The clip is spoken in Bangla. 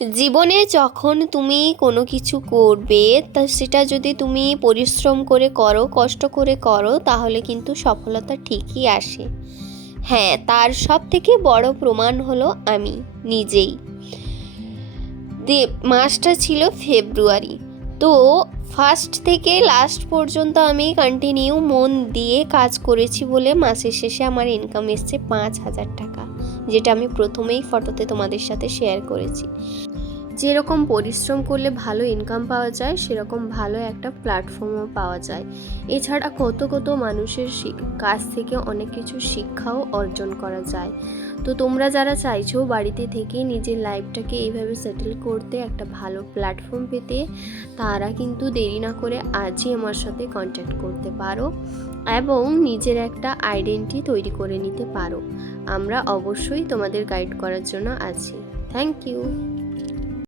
জীবনে যখন তুমি কোনো কিছু করবে তা সেটা যদি তুমি পরিশ্রম করে করো, কষ্ট করে করো, তাহলে কিন্তু সফলতা ঠিকই আসে। হ্যাঁ, তার সবথেকে বড় প্রমাণ হলো আমি নিজেই। মাসটা ছিল ফেব্রুয়ারি। তো ফার্স্ট থেকে লাস্ট পর্যন্ত আমি কন্টিনিউ মন দিয়ে কাজ করেছি বলে মাসের শেষে আমার ইনকাম এসছে 5,000 টাকা, যেটা আমি প্রথমেই ফটোতে তোমাদের সাথে শেয়ার করেছি। যেরকম পরিশ্রম করলে ভালো ইনকাম পাওয়া যায়, সেরকম ভালো একটা প্ল্যাটফর্মও পাওয়া যায়। এছাড়া কত কত মানুষের কাছ থেকে অনেক কিছু শিক্ষাও অর্জন করা যায়। তো তোমরা যারা চাইছো বাড়িতে থেকে নিজের লাইফটাকে এইভাবে সেটেল করতে, একটা ভালো প্ল্যাটফর্ম পেতে, তারা কিন্তু দেরি না করে আজই আমার সাথে কন্ট্যাক্ট করতে পারো এবং নিজের একটা আইডেন্টিটি তৈরি করে নিতে পারো। আমরা অবশ্যই তোমাদের গাইড করার জন্য আছি। Thank you.